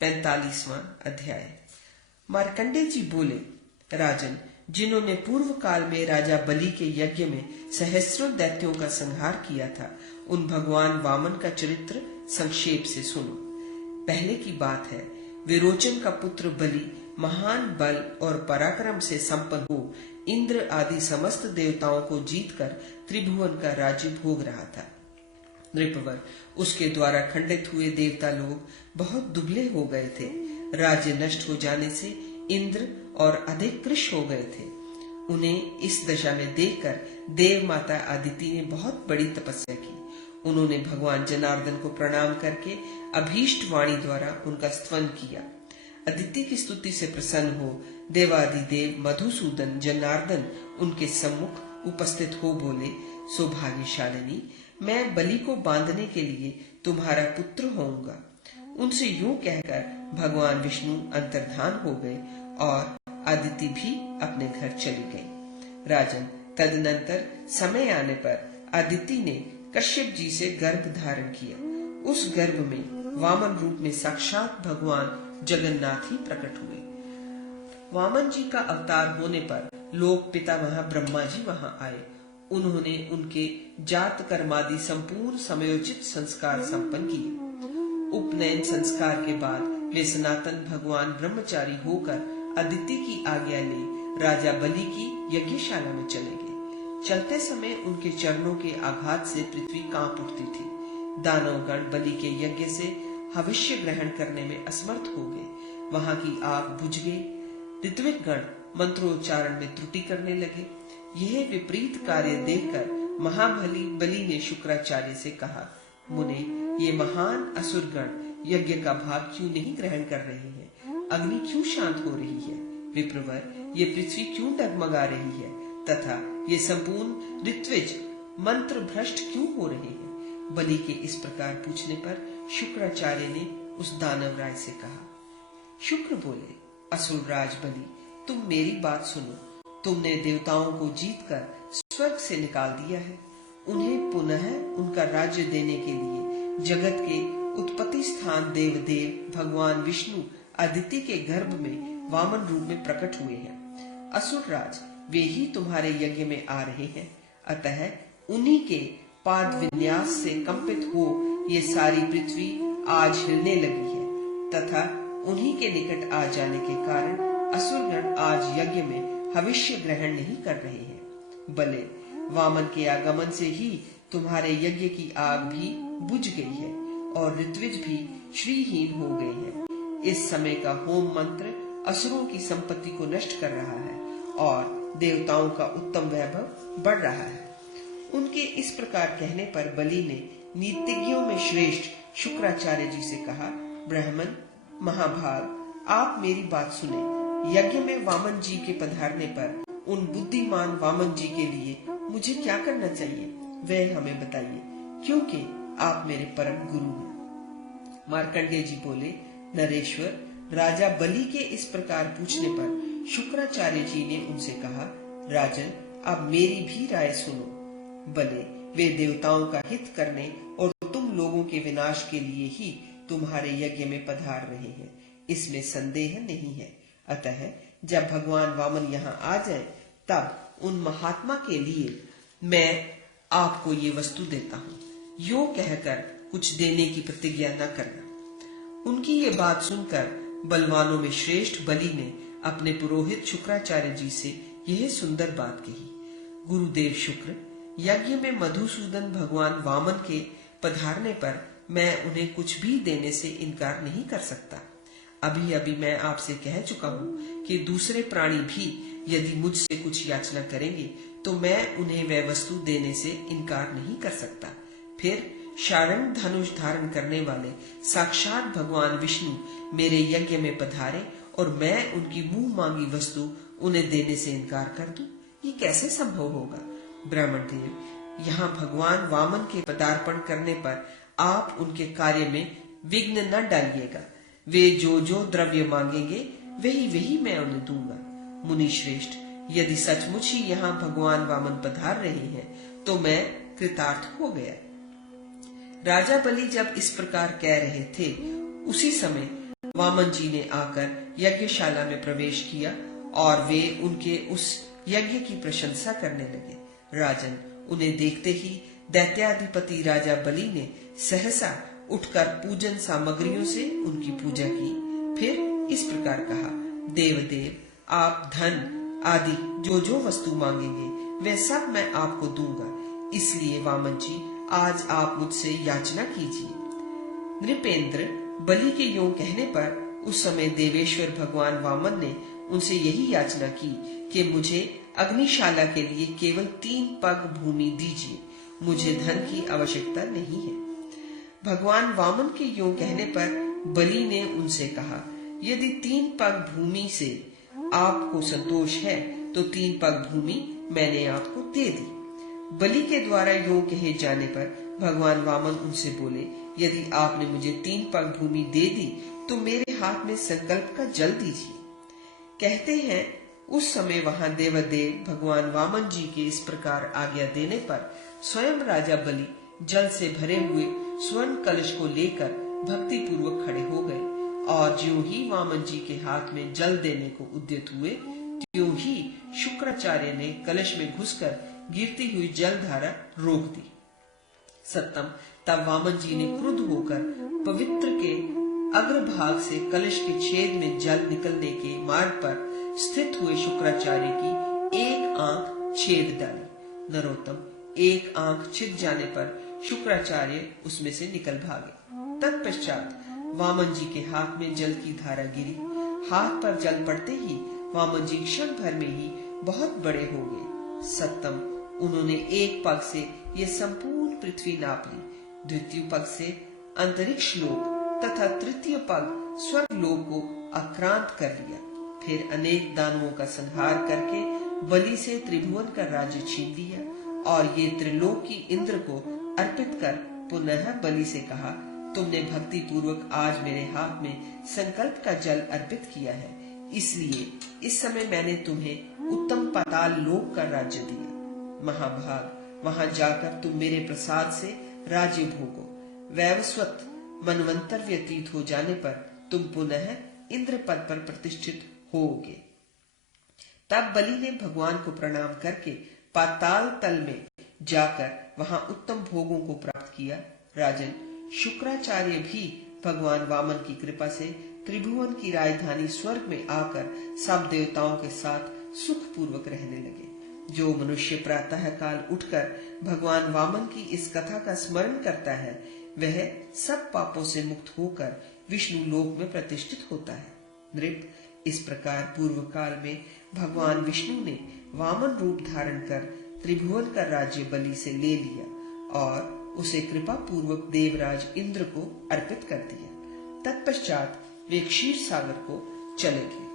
45वां अध्याय। मार्कंडेय जी बोले, राजन, जिन्होंने पूर्व काल में राजा बलि के यज्ञ में सहस्रों दैत्यों का संहार किया था, उन भगवान वामन का चरित्र संक्षेप से सुनो। पहले की बात है, विरोचन का पुत्र बलि महान बल और पराक्रम से संपन्न हो इंद्र आदि समस्त देवताओं को जीतकर त्रिभुवन का राज्य भोग रहा था। नृपवर, उसके द्वारा खंडित हुए देवता लोग बहुत दुबले हो गए थे। राज्य नष्ट हो जाने से इंद्र और अधिक कृश हो गए थे। उन्हें इस दशा में देखकर देव माता अदिति ने बहुत बड़ी तपस्या की। उन्होंने भगवान जनार्दन को प्रणाम करके अभीष्ट वाणी द्वारा उनका स्तवन किया। अदिति की स्तुति से प्रसन्न हो देवादिदेव मधुसूदन जनार्दन उनके सम्मुख उपस्थित हो बोले, सौभाग्यशालिनी, मैं बलि को बांधने के लिए तुम्हारा पुत्र होऊंगा। उनसे यूं कहकर भगवान विष्णु अंतर्धान हो गए और अदिति भी अपने घर चली गई। राजन, तदनंतर समय आने पर अदिति ने कश्यप जी से गर्भ धारण किया। उस गर्भ में वामन रूप में साक्षात भगवान जगन्नाथ ही प्रकट हुए। वामन जी का अवतार होने पर लोक पितामह ब्रह्मा जी वहां आए। उन्होंने उनके जात कर्मादि संपूर्ण समयोचित संस्कार संपन्न किए। उपनयन संस्कार के बाद वे सनातन भगवान ब्रह्मचारी होकर अदिति की आज्ञा ले राजा बलि की यज्ञशाला में चले गए। चलते समय उनके चरणों के आघात से पृथ्वी कांप उठती थी। दानवगण बलि के यज्ञ से हविष्य ग्रहण करने में असमर्थ हो गए। वहां की आग बुझ गई। ऋत्विक गण मंत्रोच्चारण में त्रुटि करने लगे। यह विपरीत कार्य देखकर महाबली बलि ने शुक्राचार्य से कहा, मुने, ये महान असुरगण यज्ञ का भाग क्यों नहीं ग्रहण कर रहे हैं? अग्नि क्यों शांत हो रही है? विप्रवर, ये पृथ्वी क्यों डगमगा रही है? तथा ये संपूर्ण ऋत्विज मंत्र भ्रष्ट क्यों हो रहे हैं? बलि के इस प्रकार पूछने पर शुक्राचार्य ने उस दानवराज से कहा। शुक्र बोले, असुरराज बलि, तुम मेरी बात सुनो। तुमने देवताओं को जीतकर स्वर्ग से निकाल दिया है। उन्हें पुनः उनका राज्य देने के लिए जगत के उत्पत्ति स्थान देवदेव भगवान विष्णु अदिति के गर्भ में वामन रूप में प्रकट हुए हैं। असुरराज, वे ही तुम्हारे यज्ञ में आ रहे हैं। अतः उन्हीं के पाद विन्यास से कंपित हो ये सारी पृथ्वी आज हिलने लगी है, तथा उन्हीं के निकट आ जाने के कारण असुरगण आज यज्ञ में हविष्य ग्रहण नहीं कर रहे हैं। बले, वामन के आगमन से ही तुम्हारे यज्ञ की आग भी बुझ गई है और ऋत्विज भी श्रीहीन हो गए हैं। इस समय का होम मंत्र असुरों की संपत्ति को नष्ट कर रहा है और देवताओं का उत्तम वैभव बढ़ रहा है। उनके इस प्रकार कहने पर बलि ने नीतिज्ञों में श्रेष्ठ शुक्राचार्य जी से कहा, ब्राह्मण महाभाग, आप मेरी बात सुने। यज्ञ में वामन जी के पधारने पर उन बुद्धिमान वामन जी के लिए मुझे क्या करना चाहिए, वह हमें बताइए, क्योंकि आप मेरे परम गुरु हैं। मार्कंडेय जी बोले, नरेश्वर, राजा बलि के इस प्रकार पूछने पर शुक्राचार्य जी ने उनसे कहा, राजन, अब मेरी भी राय सुनो। बले, वे देवताओं का हित करने और तुम लोगों के विनाश के लिए ही तुम्हारे यज्ञ में पधार रहे हैं, इसमें संदेह नहीं है। अतः जब भगवान वामन यहाँ आ जाए तब उन महात्मा के लिए मैं आपको ये वस्तु देता हूँ। यो कहकर कुछ देने की प्रतिज्ञा न करना। उनकी ये बात सुनकर बलवानों में श्रेष्ठ बलि ने अपने पुरोहित शुक्राचार्य जी से यह सुंदर बात कही, गुरुदेव शुक्र, यज्ञ में मधुसूदन भगवान वामन के पधारने पर मैं उन्हें कुछ भी देने से इनकार नहीं कर सकता। अभी अभी मैं आपसे कह चुका हूँ कि दूसरे प्राणी भी यदि मुझसे कुछ याचना करेंगे तो मैं उन्हें वह वस्तु देने से इनकार नहीं कर सकता। फिर शारंग धनुष धारण करने वाले साक्षात भगवान विष्णु मेरे यज्ञ में पधारे और मैं उनकी मुंह मांगी वस्तु उन्हें देने से इनकार कर दूं, ये कैसे संभव होगा? ब्राह्मण देव, यहाँ भगवान वामन के पदार्पण करने पर आप उनके कार्य में विघ्न न डालिएगा। वे जो जो द्रव्य मांगेंगे वही वही मैं उन्हें दूंगा। मुनि श्रेष्ठ, यदि सचमुच ही यहाँ भगवान वामन पधार रहे हैं तो मैं कृतार्थ हो गया। राजा बलि जब इस प्रकार कह रहे थे, उसी समय वामन जी ने आकर यज्ञशाला में प्रवेश किया और वे उनके उस यज्ञ की प्रशंसा करने लगे। राजन, उन्हें देखते ही दैत्याधिपति राजा बलि ने सहसा उठकर पूजन सामग्रियों से उनकी पूजा की। फिर इस प्रकार कहा, देवदेव, आप धन आदि जो जो वस्तु मांगेंगे वे सब मैं आपको दूंगा, इसलिए वामन जी आज आप मुझसे याचना कीजिए। नृपेंद्र बलि के यूं कहने पर उस समय देवेश्वर भगवान वामन ने उनसे यही याचना की कि मुझे अग्निशाला के लिए केवल 3 पग भूमि दीजिए, मुझे धन की आवश्यकता नहीं है। भगवान वामन के यूं कहने पर बलि ने उनसे कहा, यदि 3 पग भूमि से आपको संतोष है तो 3 पग भूमि मैंने आपको दे दी। बलि के द्वारा यूं कहे जाने पर भगवान वामन उनसे बोले, यदि आपने मुझे 3 पग भूमि दे दी तो मेरे हाथ में संकल्प का जल दीजिए। कहते हैं उस समय वहां देवदेव भगवान वामन जी के इस प्रकार आज्ञा देने पर स्वयं राजा बलि जल से भरे हुए स्वर्ण कलश को लेकर भक्ति पूर्वक खड़े हो गए और ज्यों ही वामन जी के हाथ में जल देने को उद्यत हुए त्यों ही शुक्राचार्य ने कलश में घुसकर गिरती हुई जल धारा रोक दी। सत्तम, तब वामन जी ने क्रुद्ध होकर पवित्र के अग्रभाग से कलश के छेद में जल निकलने के मार्ग पर स्थित हुए शुक्राचार्य की एक आंख छेद डाली। नरोत्तम, एक आंख छिद जाने पर शुक्राचार्य उसमें से निकल भागे। तत्पश्चात वामन जी के हाथ में जल की धारा गिरी। हाथ पर जल पड़ते ही वामन जी क्षण भर में ही बहुत बड़े हो गए। सत्तम, उन्होंने एक पग से ये संपूर्ण पृथ्वी नाप ली, द्वितीय पग से अंतरिक्ष लोक तथा तृतीय पग स्वर्ग लोक को आक्रांत कर लिया। फिर अनेक दानवों का संहार करके बलि से त्रिभुवन का राज्य छीन लिया और ये त्रिलोक की इंद्र को अर्पित कर पुनः बलि से कहा, तुमने भक्ति पूर्वक आज मेरे हाथ में संकल्प का जल अर्पित किया है, इसलिए इस समय मैंने तुम्हें उत्तम पाताल लोक का राज्य दिया। महाभाग, वहां जाकर तुम मेरे प्रसाद से राज्य भोगो। वैवस्वत मनवंतर व्यतीत हो जाने पर तुम पुनः इंद्र पद पर प्रतिष्ठित होगे। तब बलि ने भगवान को प्रणाम करके पाताल तल में जाकर वहां उत्तम भोगों को प्राप्त किया। राजन, शुक्राचार्य भी भगवान वामन की कृपा से त्रिभुवन की राजधानी स्वर्ग में आकर सब देवताओं के साथ सुख पूर्वक रहने लगे। जो मनुष्य प्रातः काल उठकर भगवान वामन की इस कथा का स्मरण करता है वह सब पापों से मुक्त होकर विष्णु लोक में प्रतिष्ठित होता है। नृप, इस प्रकार पूर्व काल में भगवान विष्णु ने वामन रूप धारण कर त्रिभुवन का राज्य बलि से ले लिया और उसे कृपा पूर्वक देवराज इंद्र को अर्पित कर दिया। तत्पश्चात वे क्षीर सागर को चले गए।